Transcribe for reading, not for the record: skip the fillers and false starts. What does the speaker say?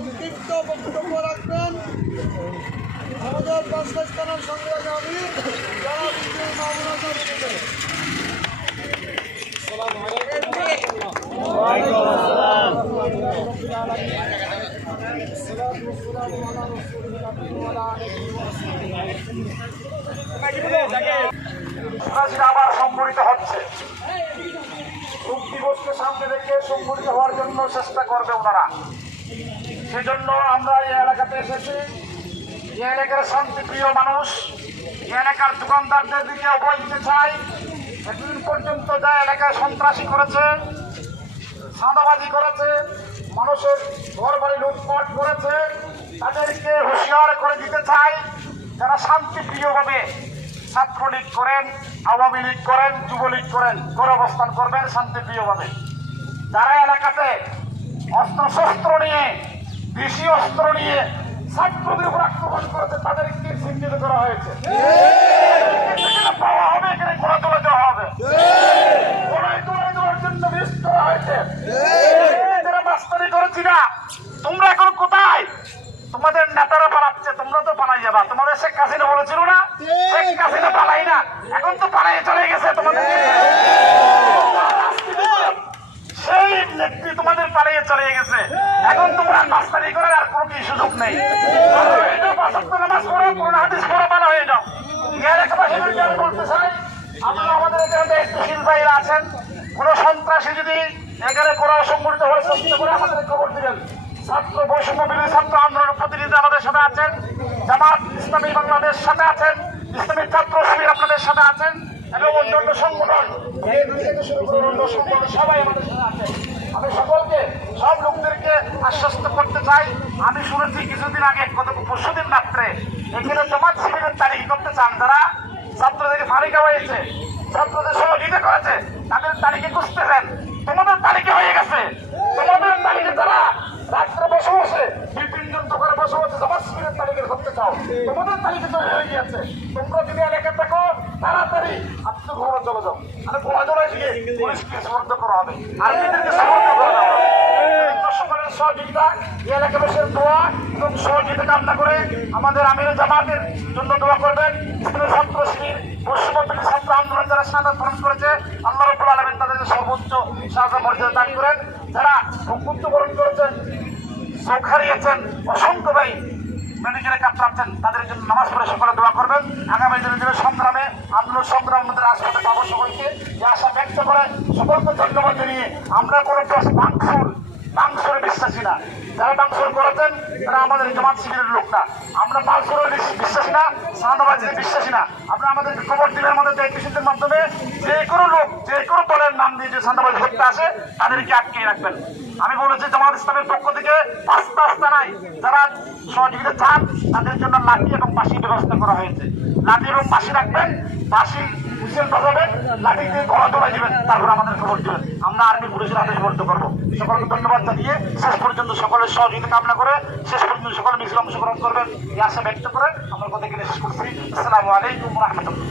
সংক্ষিপ্ত বক্তব্য রাখবেন আমাদের বাসস্থানের সংগ্রামী জনাব ইঞ্জিনিয়ার মাহমুদ হাসান হুজুর। আবার সংগঠিত হচ্ছে। শোক দিবসকে সামনে রেখে সংগঠিত হওয়ার জন্য চেষ্টা করবে ওনারা। সেজন্য আমরা এই এলাকাতে এসেছি। এই এলাকার শান্তিপ্রিয় মানুষ, এই এলাকার দোকানদারদের দিকে অভয় দিতে চাই। এতদিন পর্যন্ত যা এলাকায় সন্ত্রাসী করেছে, চাঁদাবাজি করেছে, মানুষের ঘর বাড়ি লুটপাট করেছে, তাদেরকে হুঁশিয়ার করে দিতে চাই যারা শান্তিপ্রিয়ভাবে ছাত্রলীগ করেন, আওয়ামী লীগ করেন, যুবলীগ করেন, করে অবস্থান করবেন শান্তিপ্রিয়ভাবে। যারা এলাকাতে অস্ত্রশস্ত্র নিয়ে, দেশি অস্ত্র নিয়ে ছাত্রদের উপর আক্রমণ করেছে তাদেরকে চিহ্নিত করা হয়েছে। পাওয়া হবে, এখানে ঘোড়া তুলে দেওয়া হবে, ঘোড়ায় তুলে দেওয়ার জন্য বিষ করা হয়েছে। যারা মাস্তানি করেছি না, তোমরা এখন কোথায়? তোমাদের নেতারা পালাচ্ছে, তোমরা তো পালাই যাবা। তোমাদের শেখ হাসিনা বলেছিল না, শেখ হাসিনা পালাই না, এখন তো পালাই চলে গেছে। তোমাদের সেই নেত্রী তোমাদের পালিয়ে চলে গেছে। এখন তোমরা মাস্তানি করার আর কোনো কি সুযোগ নেই। নামাজ পড়ো, কোন হাদিস পড়ো, ভালো হয়ে যাও। এলাকাবাসীদেরকে আমি বলতে চাই, আপনারা আমাদের এখানে দায়িত্বশীল ভাইরা আছেন, কোন সন্ত্রাসী যদি এখানে কোনো সংগঠিত হওয়ার চেষ্টা করে আমাদের খবর দিবেন। ছাত্র বৈষম্য বিরোধী ছাত্র আন্দোলনের প্রতিনিধি আমাদের সাথে আছেন, জামাত ইসলামী বাংলাদেশ সাথে আছেন, ইসলামী ছাত্র শিবির আপনাদের সাথে আছেন এবং অন্যান্য সংগঠন থেকে শুরু করে অন্য সংগঠন সবাই আমাদের সাথে আছেন। আমি সকলকে, সব লোকদেরকে আশ্বস্ত করতে চাই, আমি শুনেছি কিছুদিন আগে, গত পরশুদিন রাত্রে এখানে জামাত শিবিরের তালিকা করতে চান, যারা ছাত্রদেরকে ফাঁড়ি খাওয়াইছে, ছাত্রদের সহযোগিতা করেছে, তাদের তালিকা খুঁজতেছেন। তোমাদের তালিকা হয়ে গেছে। তোমাদের তালিকা যারা রাত্রে বসে বসে দুই তিনজন দোকানে বসে বসে জামাত শিবিরের তালিকা করতে চাও, তোমাদের তালিকা তৈরি হয়ে গিয়েছে। তোমরা যদি এলাকা থাকো তাড়াতাড়ি আত্মঘোষণা চলে যাও। আর ঘোড়া চলে গিয়ে পুলিশকে সমর্থ করা হবে, আর্মিদেরকে সমর্থ করা হবে। সকলের সহযোগিতা, এই এলাকাবাসীর দোয়া এবং সহযোগিতা কামনা করে আমাদের আমির জামাতের জন্য দোয়া করবেন। ছাত্র শিবির, বৈষম্যবিরোধী ছাত্র আন্দোলন যারা শাহাদাত বরণ করেছে, আল্লাহ রাব্বুল আলামিন তাদেরকে সর্বোচ্চ শাহাদাত মর্যাদা দান করেন। যারা মুক্তি বরণ করেছেন, চোখ হারিয়েছেন, অসংখ্য ভাই মেডিকেলে কাতরাচ্ছেন, তাদের জন্য নামাজ পড়ে সকলে দোয়া করবেন। আগামী দিনের সংগ্রামে আন্দোলন সংগ্রাম আমাদের আসতে পাবো সকলকে এই আশা ব্যক্ত করে সকলকে ধন্যবাদ জানিয়ে আমরা কোনো মাংসরে বিশ্বাসী না। যারা মাংসর করেছেন তারা আমাদের জামাত শিবিরের লোক না। আমরা মাংসরে বিশ্বাসী না, চাঁদাবাজিতে বিশ্বাসী না। আমরা আমাদের খবর দিনের মধ্যে দায়িত্বশীলদের মাধ্যমে যে কোনো লোক, যে কোনো দলের নাম দিয়ে যে চাঁদাবাজি করতে আসে তাদেরকে আটকে রাখবেন। আমি বলেছি জামাত ইসলামের পক্ষ থেকে 5টা নাই যারা সহযোগিতা চান তাদের জন্য লাঠি এবং বাঁশির ব্যবস্থা করা হয়েছে। লাঠি এবং বাঁশি রাখবেন, বাঁশি হুইসেল বাজাবেন, লাঠি দিয়ে গলা তোলা দিবেন, তারপর আমাদের খবর দিবেন। আমরা আর্মি পুলিশের আদেশ বর্ত করবো। সকলকে ধন্যবাদ জানিয়ে শেষ পর্যন্ত সকলের সহযোগিতা কামনা করে শেষ পর্যন্ত সকলে মিছিল অংশগ্রহণ করবেন এই আশা ব্যক্ত করে আমার কথা এখানে শেষ করছি। আসসালামু আলাইকুম ওয়া রাহমাতুল্লাহ।